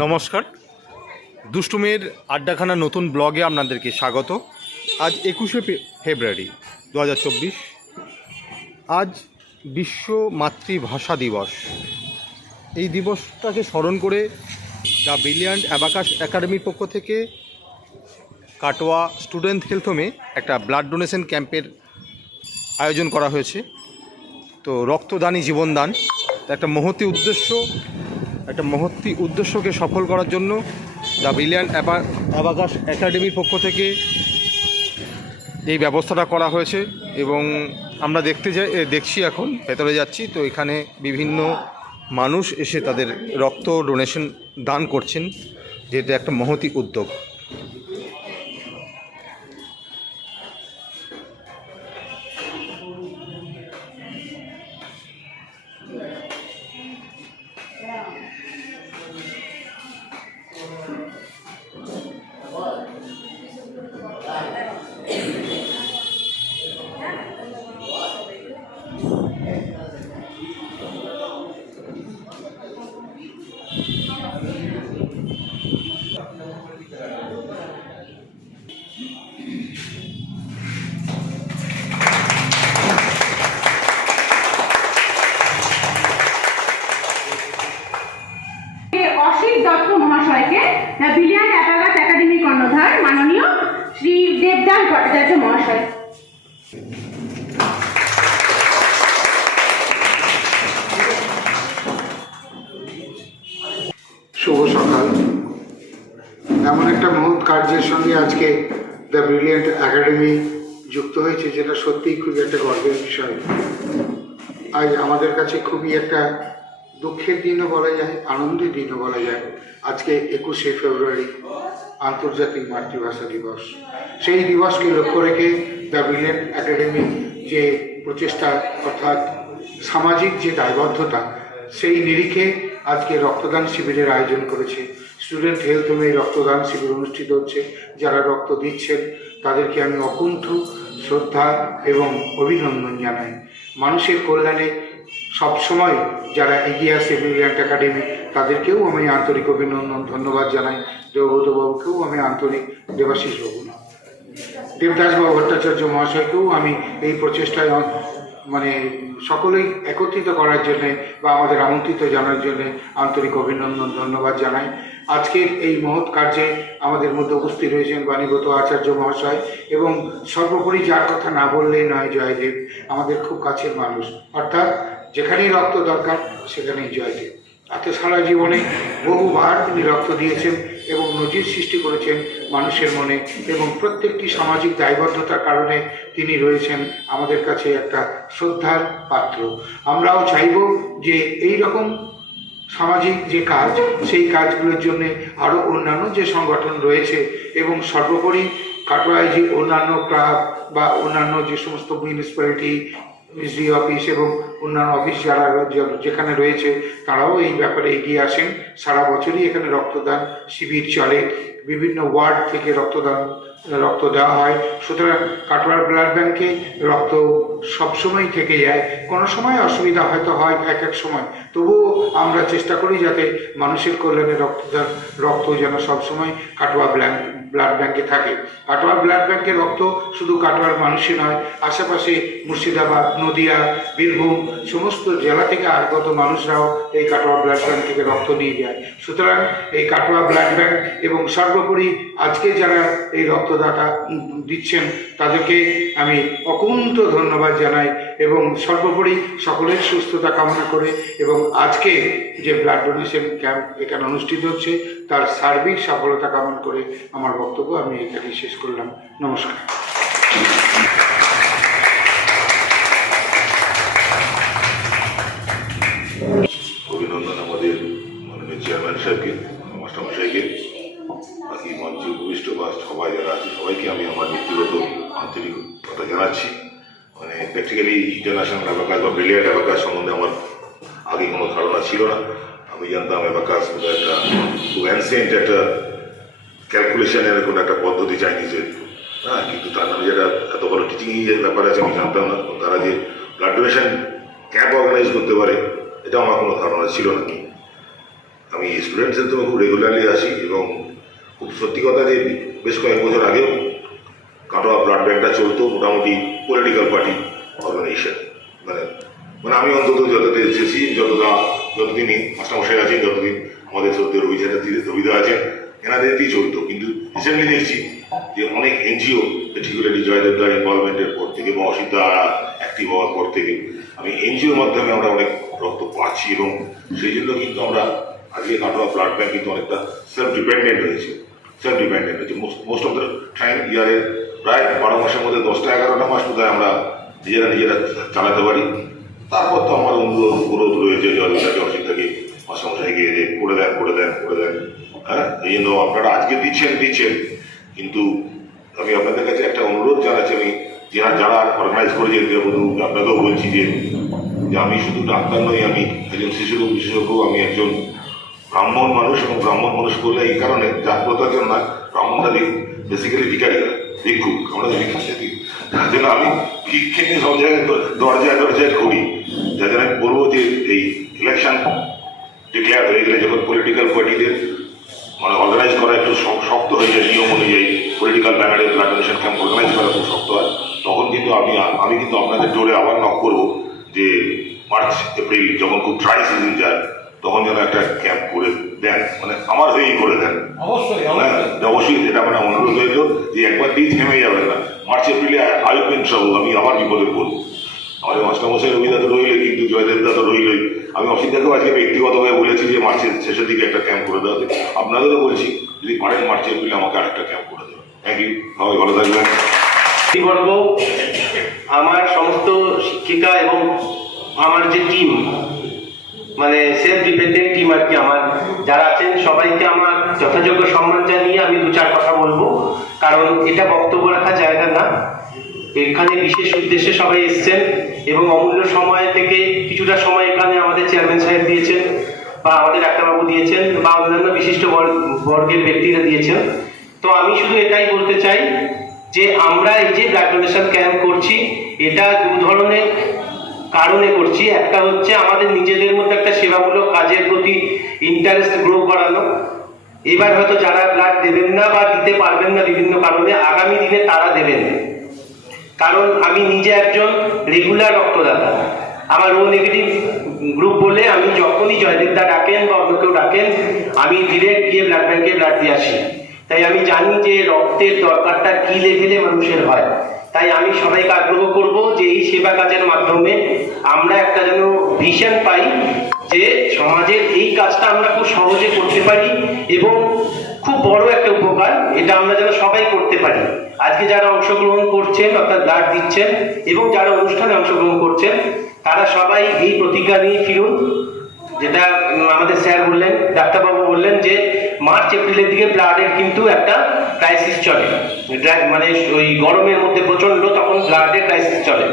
নমস্কার, দুষ্টুমের আড্ডাখানা নতুন ব্লগে আপনাদেরকে স্বাগত। আজ 21শে ফেব্রুয়ারি 2024। আজ বিশ্ব মাতৃভাষা দিবস। এই দিবসটাকে স্মরণ করে দ্য ব্রিলিয়ান্ট অ্যাবাকাস একাডেমির পক্ষ থেকে কাটোয়া স্টুডেন্ট হেলথ হোমে একটা ব্লাড ডোনেশন ক্যাম্পের আয়োজন করা হয়েছে। তো রক্তদানই জীবনদান, একটা মহতী উদ্দেশ্যকে সফল করার জন্য দ্য ব্রিলিয়ান্ট অ্যাবাকাস একাডেমির পক্ষ থেকে এই ব্যবস্থাটা করা হয়েছে। এবং আমরা দেখছি এখন ভেতরে যাচ্ছি, তো এখানে বিভিন্ন মানুষ এসে তাদের রক্ত ডোনেশন দান করছেন, যেটা একটা মহতী উদ্যোগ। অসিত দত্ত মহাশয়কে ব্রিলিয়ান্ট অ্যাবাকাস একাডেমির কর্ণধার মাননীয় শ্রী দেবদাস ভট্টাচার্য মহাশয়। শুভ সকাল। এমন একটা মহৎ কার্যের সঙ্গে আজকে দ্য ব্রিলিয়ান্ট একাডেমি যুক্ত হয়েছে, যেটা সত্যিই খুবই একটা গর্বের বিষয়। আজ আমাদের কাছে খুবই একটা দুঃখের দিনও বলা যায়, আনন্দের দিনও বলা যায়। আজকে 21শে ফেব্রুয়ারি আন্তর্জাতিক মাতৃভাষা দিবস। সেই দিবসকে লক্ষ্য রেখে দ্য ব্রিলিয়ান্ট একাডেমি যে প্রচেষ্টা, অর্থাৎ সামাজিক যে দায়বদ্ধতা, সেই নিরিখে আজকে রক্তদান শিবিরের আয়োজন করেছে। স্টুডেন্ট হেলথ হোমে রক্তদান শিবির অনুষ্ঠিত হচ্ছে। যারা রক্ত দিচ্ছেন তাদেরকে আমি অকুণ্ঠ শ্রদ্ধা এবং অভিনন্দন জানাই। মানুষের কল্যাণে সবসময় যারা এগিয়ে আসে ব্রিলিয়ান্ট একাডেমি, তাদেরকেও আমি আন্তরিক অভিনন্দন ধন্যবাদ জানাই। দেবব্রতবাবুকেও আমি আন্তরিক, দেবাশিস বাবু না, দেবদাস বাবু ভট্টাচার্য মহাশয়কেও আমি এই প্রচেষ্টায় সকলেই একত্রিত করার জন্যে বা আমাদের আমন্ত্রিত জানার জন্যে আন্তরিক অভিনন্দন ধন্যবাদ জানাই। আজকের এই মহৎ কার্যে আমাদের মধ্যে উপস্থিত হয়েছেন বাণীব্রত আচার্য মহাশয়, এবং সর্বোপরি যার কথা না বললেই নয়, জয়দেব আমাদের খুব কাছের মানুষ। অর্থাৎ যেখানেই রক্ত দরকার সেখানেই জয়দেব। এত সারা জীবনে বহুবার তিনি রক্ত দিয়েছেন এবং নজির সৃষ্টি করেছেন মানুষের মনে, এবং প্রত্যেকটি সামাজিক দায়বদ্ধতার কারণে তিনি রয়েছেন আমাদের কাছে একটা শ্রদ্ধার পাত্র। আমরাও চাইব যে এই রকম সামাজিক যে কাজ, সেই কাজগুলোর জন্য আরও অন্যান্য যে সংগঠন রয়েছে, এবং সর্বোপরি কাটোয়ায় যে অন্যান্য ক্লাব বা অন্যান্য যে সমস্ত মিউনিসিপ্যালিটি, এসডি অফিস এবং অন্যান্য অফিস যারা যেখানে রয়েছে, তারাও এই ব্যাপারে এগিয়ে আসেন। সারা বছরই এখানে রক্তদান শিবির চলে, বিভিন্ন ওয়ার্ড থেকে রক্ত দেওয়া হয়। সুতরাং কাটোয়ার ব্লাড ব্যাংকে রক্ত সবসময় থেকে যায়। কোনো সময় অসুবিধা হয়তো হয় এক সময়, তবুও আমরা চেষ্টা করি যাতে মানুষের কল্যাণে রক্ত যেন সবসময় কাটোয়া ব্লাড ব্যাংকে থাকে। কাটোয়া ব্লাড ব্যাংকের রক্ত শুধু কাটোয়ার মানুষই নয়, আশেপাশে মুর্শিদাবাদ, নদিয়া, বীরভূম সমস্ত জেলা থেকে আগত মানুষরাও এই কাটোয়া ব্লাড ব্যাংক থেকে রক্ত নিয়ে যায়। সুতরাং এই কাটোয়া ব্লাড ব্যাংক এবং সর্বোপরি আজকে যারা এই রক্তদাতা দিচ্ছেন তাদেরকে আমি অকুণ্ঠ ধন্যবাদ জানাই, এবং সর্বোপরি সকলের সুস্থতা কামনা করে এবং আজকে যে ব্লাড ডোনেশন ক্যাম্প এখানে অনুষ্ঠিত হচ্ছে তার সার্বিক সফলতা কামনা করে আমার বক্তব্য আমি এখানে শেষ করলাম। নমস্কার। অভিনন্দন আমাদের মাননীয় চেয়ারম্যান সাহেবকে, মাস্টারমশাইকে, বাকি মঞ্চে উপবিষ্ট বা সবাই যারা আছে সবাইকে আমি আমার ব্যক্তিগত আন্তরিকতা জানাচ্ছি। প্র্যাকটিক্যালি ইন্টারন্যাশনাল অ্যাবাকাস বা ব্রিলিয়ান্ট অ্যাবাকাস সম্বন্ধে আমার আগে কোনো ধারণা ছিল না। আমি জানতাম অ্যাবাকাস একটা খুব অ্যানসিয়েন্ট একটা ক্যালকুলেশনের কোনো একটা পদ্ধতি চাইনিজের, কিন্তু তার নামে যেটা এত বড় টিচিংয়ের ব্যাপার আছে আমি জানতাম না। তারা যে ব্লাড ডোনেশন ক্যাম্প অর্গানাইজ করতে পারে এটা আমার কোনো ধারণা ছিল না। আমি স্টুডেন্টসের তো খুব রেগুলারলি আসি, এবং খুব সত্যি কথা যে বেশ কয়েক বছর আগেও কাটোয়া ব্লাড ব্যাঙ্কটা চলতো মোটামুটি পলিটিক্যাল পার্টি অর্গানাইজেশন, মানে মানে আমি অন্তত যতটা এসেছি, যতদিনই মাস্টারমশাই আছেন, যতদিন আমাদের সত্যি রবিদা আছেন, এনাদের দিয়ে চলতো। কিন্তু রিসেন্টলি দেখছি যে অনেক এনজিও, পার্টিকুলারলি জয়দেবদার ইনভলভমেন্টের পর থেকে বা অসিতা অ্যাক্টিভ হওয়ার পর থেকে আমি এনজিওর মাধ্যমে আমরা অনেক রক্ত পাচ্ছি, এবং সেই জন্য কিন্তু আমরা আজকে কাটোয়া ব্লাড ব্যাঙ্ক কিন্তু অনেকটা সেলফ ডিপেন্ডেন্ট হয়েছে। মোস্ট অফ দ্য টাইম ইয়ারের প্রায় 12 মাসের মধ্যে 10টা 11টা মাস বোধহয় আমরা নিজেরা চালাতে পারি। তারপর তো আমার অনুরোধ রয়েছে জয়দেবদাকে, অসিতাকে, মাস্টারমশাইকে যে করে দেন। হ্যাঁ, এই জন্য আপনারা আজকে দিচ্ছেন, কিন্তু আমি আপনাদের কাছে একটা অনুরোধ জানাচ্ছি, আমি যারা অর্গানাইজ করেছেন আপনাকেও বলছি যে আমি শুধু ডাক্তার নই, আমি একজন শিশু রোগ বিশেষজ্ঞ, আমি একজন ব্রাহ্মণ মানুষ, এবং ব্রাহ্মণ মানুষ করলে এই কারণে জাগ্রতার নয়, ব্রাহ্মণরা বেসিক্যালি ভিকারি হয়, ভিক্ষুক, আমরা তো ভিক্ষার্থী, তার জন্য আমি ভিক্ষে নিয়ে সব জায়গায় দরজায় ঘুরি। যার জন্য আমি বলবো যে এই ইলেকশন ডিক্লেয়ার হয়ে গেলে, যখন পলিটিক্যাল পার্টিদের মানে অর্গানাইজ করা একটু শক্ত হয়ে যায়, নিয়ম অনুযায়ী পলিটিক্যাল ব্যানারে ব্লাড ডোনেশন ক্যাম্প অর্গানাইজ করা খুব শক্ত হয়, তখন কিন্তু আমি কিন্তু আপনাদের ডোরে আবার নক করবো যে মার্চ এপ্রিল যখন খুব ড্রাই সিজন যায়, তখন যেন একটা ক্যাম্প করে দেন, মানে আমার হয়েই করে দেন। অবশ্যই এটা মানে অনুরোধ হইল যে একবার দিয়ে থেমে যাবেন না, মার্চ এপ্রিলে আসবেন সব, আমি আবার বিপদে পড়বো। আমাদের মাস্টারমশাই রবিদা তো রইলে, কিন্তু জয়দেবদা তো রইলই। আমি অসিতাকেও আজকে ব্যক্তিগতভাবে বলেছি যে মার্চের শেষের দিকে একটা ক্যাম্প করে দেওয়া, আপনাদেরও বলছি যদি পারেন মার্চ এপ্রিলে আমাকে আরেকটা ক্যাম্প করে দেবেন। থ্যাংক ইউ, সবাই ভালো থাকবেন। বর্গ, আমার সমস্ত শিক্ষিকা এবং আমার যে টিম, মানে সেলফ ডিপেন্ডেন্ট টিম আর কি, আমার যারা আছেন সবাইকে আমার যথাযোগ্য সম্মান জানিয়ে আমি 2-4 কথা বলবো, কারণ এটা বক্তব্য রাখার জায়গা না। এখানে বিশেষ উদ্দেশ্যে সবাই এসছেন, এবং অমূল্য সময় থেকে কিছুটা সময় এখানে আমাদের চেয়ারম্যান সাহেব দিয়েছেন, বা আমাদের ডাক্তারবাবু দিয়েছেন, বা অন্যান্য বিশিষ্ট বর্গের ব্যক্তিরা দিয়েছেন। তো আমি শুধু এটাই বলতে চাই যে আমরা এই যে ব্লাড ডোনেশন ক্যাম্প করছি, এটা 2 ধরনের কারণে করছি। একটা হচ্ছে আমাদের নিজেদের মধ্যে একটা সেবামূলক কাজের প্রতি ইন্টারেস্ট গ্রো করানো। এবার হয়তো যারা ব্লাড দেবেন না বা দিতে পারবেন না বিভিন্ন কারণে, আগামী দিনে তারা দেবেন, কারণ আমি নিজে একজন রেগুলার রক্তদাতা। আমার ও নেগেটিভ গ্রুপ বলে আমি যখনই জয়দেবদা ডাকেন বা অন্য কেউ ডাকেন, আমি ডিরেক্ট গিয়ে ব্লাড ব্যাংকে ব্লাড দিয়ে আসি। তাই আমি জানি যে রক্তের দরকারটা কি লেভেলে মানুষের হয়। তাই আমি সবাইকে আগ্রহ করব যে এই সেবা কাজের মাধ্যমে আমরা একটা যেন ভিশন পাই যে সমাজের এই কাজটা আমরা খুব সহজে করতে পারি, এবং খুব বড় একটা উপকার, এটা আমরা যেন সবাই করতে পারি। আজকে যারা অংশগ্রহণ করছেন অর্থাৎ ব্লাড দিচ্ছেন, এবং যারা অনুষ্ঠানে অংশগ্রহণ করছেন, তারা সবাই এই প্রতিজ্ঞা নিয়ে ফিরুন, যেটা আমাদের স্যার বললেন, ডাক্তারবাবু বললেন যে মার্চ এপ্রিলের দিকে ব্লাডের কিন্তু একটা ক্রাইসিস চলে, মানে ওই গরমের মধ্যে প্রচন্ড, তখন ব্লাডের ক্রাইসিস চলে।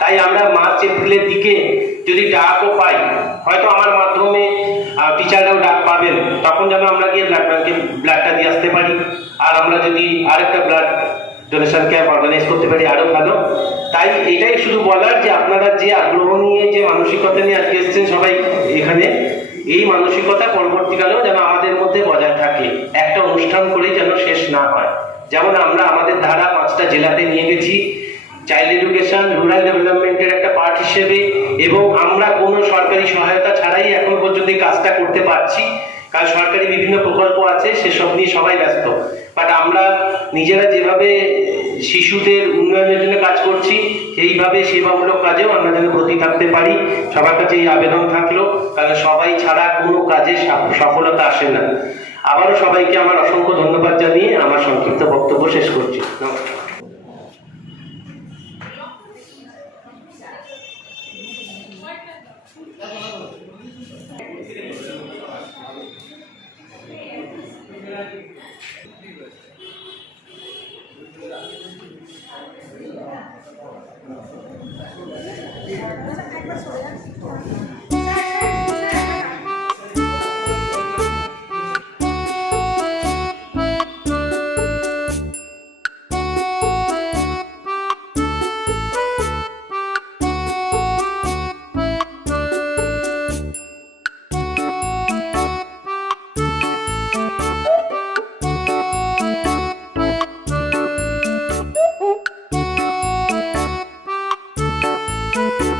তাই আমরা মার্চ এপ্রিলের দিকে যদি ডাকও পাই, হয়তো আমার মাধ্যমে টিচাররাও ডাক পাবেন, তখন যেন আমরা গিয়ে ব্লাড ব্যাংকে ব্লাডটা দিয়ে আসতে পারি। আর আমরা যদি আরেকটা ব্লাড ডোনেশন ক্যাম্প অর্গানাইজ করতে পারি আরো ভালো। তাই এটাই শুধু বলার যে আপনারা যে আগ্রহ নিয়ে, যে মানসিকতা নিয়ে আজকে এসেছেন সবাই এখানে, এই মানসিকতা পরবর্তীকালেও যেন আমাদের মধ্যে বজায় থাকে, একটা অনুষ্ঠান করেই যেন শেষ না হয়। যেমন আমরা আমাদের ধারা 5টা জেলাতে নিয়ে গেছি চাইল্ড এডুকেশন, রুরাল ডেভেলপমেন্টের একটা পার্ট হিসেবে, এবং আমরা কোনো সরকারি সহায়তা ছাড়াই এখন পর্যন্ত এই কাজটা করতে পারছি, কারণ সরকারি বিভিন্ন প্রকল্প আছে, সেসব নিয়ে সবাই ব্যস্ত। বাট আমরা নিজেরা যেভাবে শিশুদের উন্নয়নের জন্য কাজ করছি, সেইভাবে সেবামূলক কাজেও আমরা যেন ব্রতী থাকতে পারি। সবার কাছে এই আবেদন থাকলো, কারণ সবাই ছাড়া কোনো কাজে সফলতা আসে না। আবারও সবাইকে আমার অসংখ্য ধন্যবাদ জানিয়ে আমার সংক্ষিপ্ত বক্তব্য শেষ করছি। নমস্কার। Thank you.